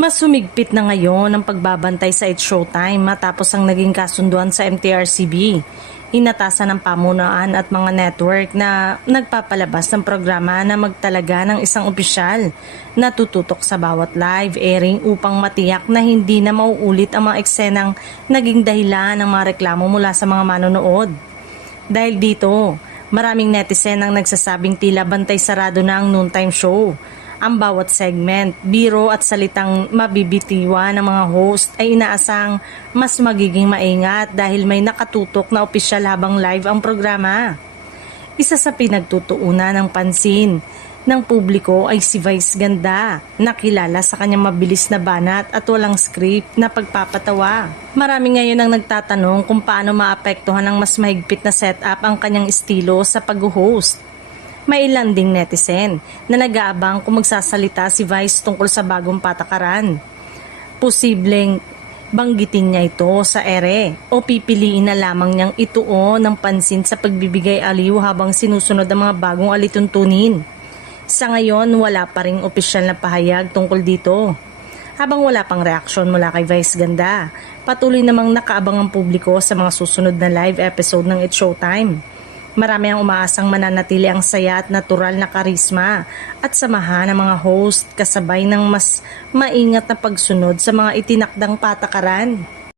Mas humigpit na ngayon ang pagbabantay sa It's Showtime matapos ang naging kasunduan sa MTRCB. Inatasan ng pamunuan at mga network na nagpapalabas ng programa na magtalaga ng isang opisyal na tututok sa bawat live airing upang matiyak na hindi na mauulit ang mga eksenang naging dahilan ng mga reklamo mula sa mga manonood. Dahil dito, maraming netizen ang nagsasabing tila bantay sarado na ang noontime show. Ang bawat segment, biro at salitang mabibitiwan ng mga host ay inaasang mas magiging maingat dahil may nakatutok na opisyal habang live ang programa. Isa sa pinagtutuunan ng pansin ng publiko ay si Vice Ganda, na kilala sa kanyang mabilis na banat at walang script na pagpapatawa. Marami ngayon ang nagtatanong kung paano maapektuhan ng mas mahigpit na setup ang kanyang estilo sa pag-host. May ilan ding netizen na nag-aabang kung magsasalita si Vice tungkol sa bagong patakaran. Posibleng banggitin niya ito sa ere o pipiliin na lamang niyang ituon ng pansin sa pagbibigay aliw habang sinusunod ang mga bagong alituntunin. Sa ngayon, wala pa ring opisyal na pahayag tungkol dito. Habang wala pang reaksyon mula kay Vice Ganda, patuloy namang nakaabang ang publiko sa mga susunod na live episode ng It's Showtime. Marami ang umaasang mananatili ang saya at natural na karisma at samahan ng mga host kasabay ng mas maingat na pagsunod sa mga itinakdang patakaran.